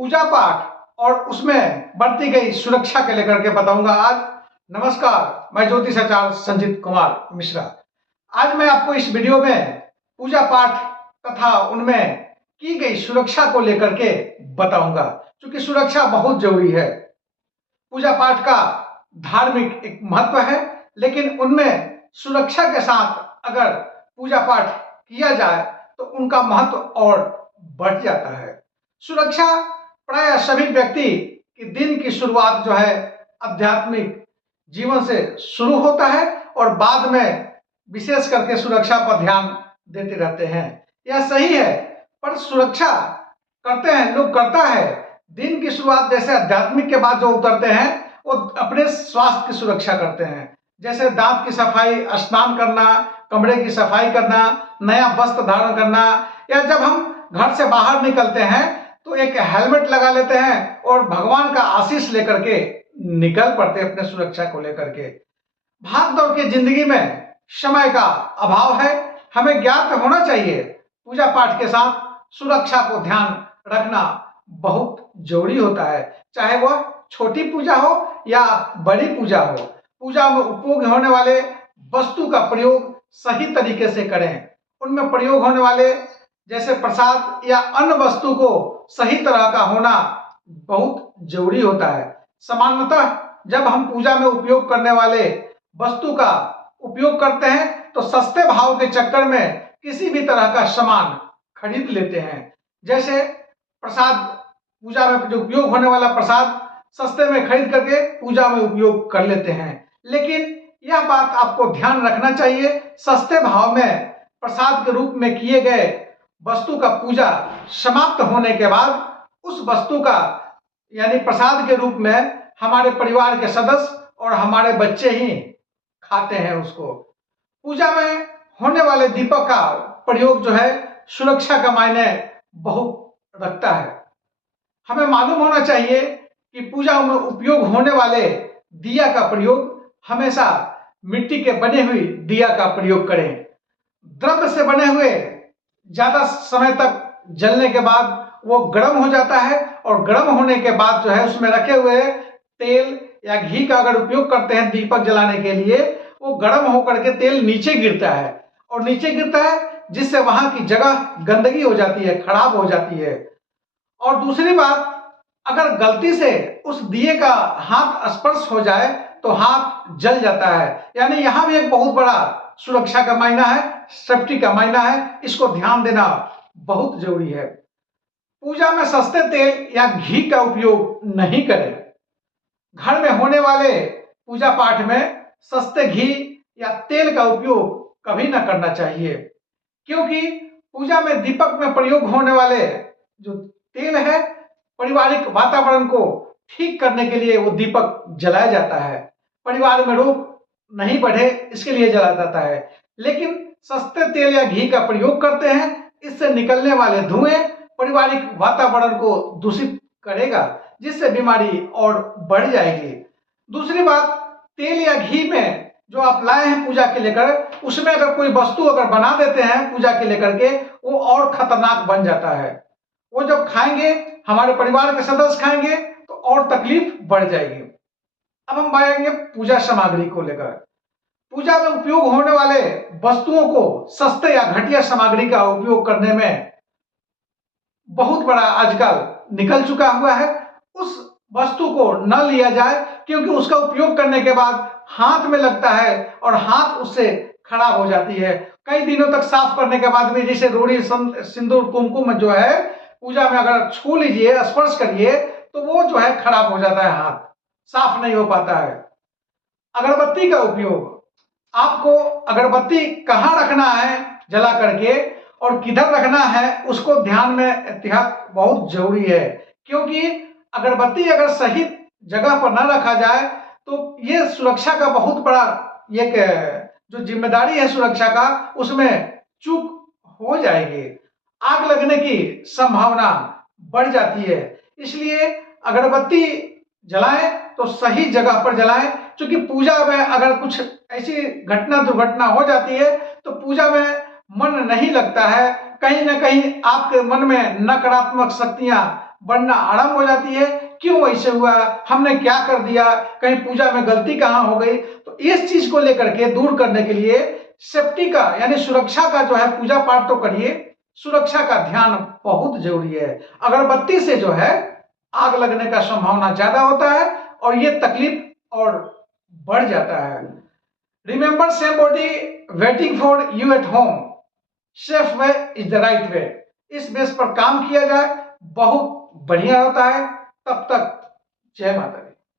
पूजा पाठ और उसमें बरती गई सुरक्षा के लेकर के बताऊंगा आज। नमस्कार, मैं ज्योतिषाचार्य संजीत कुमार मिश्रा। आज मैं आपको इस वीडियो में पूजा पाठ तथा उनमें की गई सुरक्षा को लेकर के बताऊंगा, क्योंकि सुरक्षा बहुत जरूरी है। पूजा पाठ का धार्मिक एक महत्व है, लेकिन उनमें सुरक्षा के साथ अगर पूजा पाठ किया जाए तो उनका महत्व और बढ़ जाता है। सुरक्षा प्राय सभी व्यक्ति की दिन की शुरुआत जो है आध्यात्मिक जीवन से शुरू होता है और बाद में विशेष करके सुरक्षा पर ध्यान देते रहते हैं। यह सही है, पर सुरक्षा करते हैं लोग, करता है दिन की शुरुआत जैसे आध्यात्मिक के बाद जो उतरते हैं वो अपने स्वास्थ्य की सुरक्षा करते हैं, जैसे दांत की सफाई, स्नान करना, कमरे की सफाई करना, नया वस्त्र धारण करना, या जब हम घर से बाहर निकलते हैं तो एक हेलमेट लगा लेते हैं और भगवान का आशीष लेकर के निकल पड़ते अपने सुरक्षा को लेकर के। भाग दौड़ की जिंदगी में समय का अभाव है, हमें ज्ञात होना चाहिए पूजा पाठ के साथ सुरक्षा को ध्यान रखना बहुत जरूरी होता है, चाहे वह छोटी पूजा हो या बड़ी पूजा हो। पूजा में उपयोग होने वाले वस्तु का प्रयोग सही तरीके से करें। उनमें प्रयोग होने वाले जैसे प्रसाद या अन्य वस्तु को सही तरह का होना बहुत जरूरी होता है। सामान्यतः जब हम पूजा में उपयोग करने वाले वस्तु का उपयोग करते हैं तो सस्ते भाव के चक्कर में किसी भी तरह का सामान खरीद लेते हैं। जैसे प्रसाद, पूजा में जो उपयोग होने वाला प्रसाद सस्ते में खरीद करके पूजा में उपयोग कर लेते हैं, लेकिन यह बात आपको ध्यान रखना चाहिए, सस्ते भाव में प्रसाद के रूप में किए गए वस्तु का पूजा समाप्त होने के बाद उस वस्तु का यानी प्रसाद के रूप में हमारे परिवार के सदस्य और हमारे बच्चे ही खाते हैं उसको। पूजा में होने वाले दीपक का प्रयोग जो है सुरक्षा का मायने बहुत रखता है। हमें मालूम होना चाहिए कि पूजा में उपयोग होने वाले दिया का प्रयोग हमेशा मिट्टी के बने हुए दिया का प्रयोग करें। द्रव्य से बने हुए ज्यादा समय तक जलने के बाद वो गर्म हो जाता है और गर्म होने के बाद जो है उसमें रखे हुए तेल या घी का अगर उपयोग करते हैं दीपक जलाने के लिए, वो गर्म होकर के तेल नीचे गिरता है और नीचे गिरता है जिससे वहां की जगह गंदगी हो जाती है, खराब हो जाती है। और दूसरी बात, अगर गलती से उस दिए का हाथ स्पर्श हो जाए तो हाथ जल जाता है, यानी यहां भी एक बहुत बड़ा सुरक्षा का मायना है, सेफ्टी का मायना है। इसको ध्यान देना बहुत जरूरी है। पूजा में सस्ते तेल या घी का उपयोग नहीं करें। घर में होने वाले पूजा पाठ में सस्ते घी या तेल का उपयोग कभी ना करना चाहिए, क्योंकि पूजा में दीपक में प्रयोग होने वाले जो तेल है पारिवारिक वातावरण को ठीक करने के लिए वो दीपक जलाया जाता है, परिवार में रोग नहीं बढ़े इसके लिए जलाया जाता है। लेकिन सस्ते तेल या घी का प्रयोग करते हैं, इससे निकलने वाले धुएं पारिवारिक वातावरण को दूषित करेगा, जिससे बीमारी और बढ़ जाएगी। दूसरी बात, तेल या घी में जो आप लाए हैं पूजा के लेकर, उसमें अगर कोई वस्तु अगर बना देते हैं पूजा के लेकर के, वो और खतरनाक बन जाता है। वो जब खाएंगे, हमारे परिवार के सदस्य खाएंगे तो और तकलीफ बढ़ जाएगी। अब हम आएंगे पूजा सामग्री को लेकर। पूजा में उपयोग होने वाले वस्तुओं को सस्ते या घटिया सामग्री का उपयोग करने में बहुत बड़ा आजकल निकल चुका हुआ है। उस वस्तु को न लिया जाए, क्योंकि उसका उपयोग करने के बाद हाथ में लगता है और हाथ उससे खराब हो जाती है। कई दिनों तक साफ करने के बाद में, जैसे रोड़ी, सिंदूर, कुमकुम जो है पूजा में अगर छू लीजिए, स्पर्श करिए तो वो जो है खराब हो जाता है, हाथ साफ नहीं हो पाता है। अगरबत्ती का उपयोग, आपको अगरबत्ती कहाँ रखना है जला करके और किधर रखना है उसको ध्यान में एहतियात बहुत जरूरी है, क्योंकि अगरबत्ती अगर सही जगह पर न रखा जाए तो ये सुरक्षा का बहुत बड़ा एक जो जिम्मेदारी है सुरक्षा का, उसमें चूक हो जाएगी, आग लगने की संभावना बढ़ जाती है। इसलिए अगरबत्ती जलाएं तो सही जगह पर जलाएं, क्योंकि पूजा में अगर कुछ ऐसी घटना दुर्घटना हो जाती है तो पूजा में मन नहीं लगता है, कहीं ना कहीं आपके मन में नकारात्मक शक्तियां बढ़ना आरंभ हो जाती है। क्यों ऐसे हुआ, हमने क्या कर दिया, कहीं पूजा में गलती कहाँ हो गई। तो इस चीज को लेकर के दूर करने के लिए सेफ्टी का यानी सुरक्षा का जो है, पूजा पाठ तो करिए, सुरक्षा का ध्यान बहुत जरूरी है। अगरबत्ती से जो है आग लगने का संभावना ज्यादा होता है और ये तकलीफ और बढ़ जाता है। Remember same body waiting for you at home, safe way is the right way. इस बेस पर काम किया जाए, बहुत बढ़िया होता है। तब तक जय माता दी।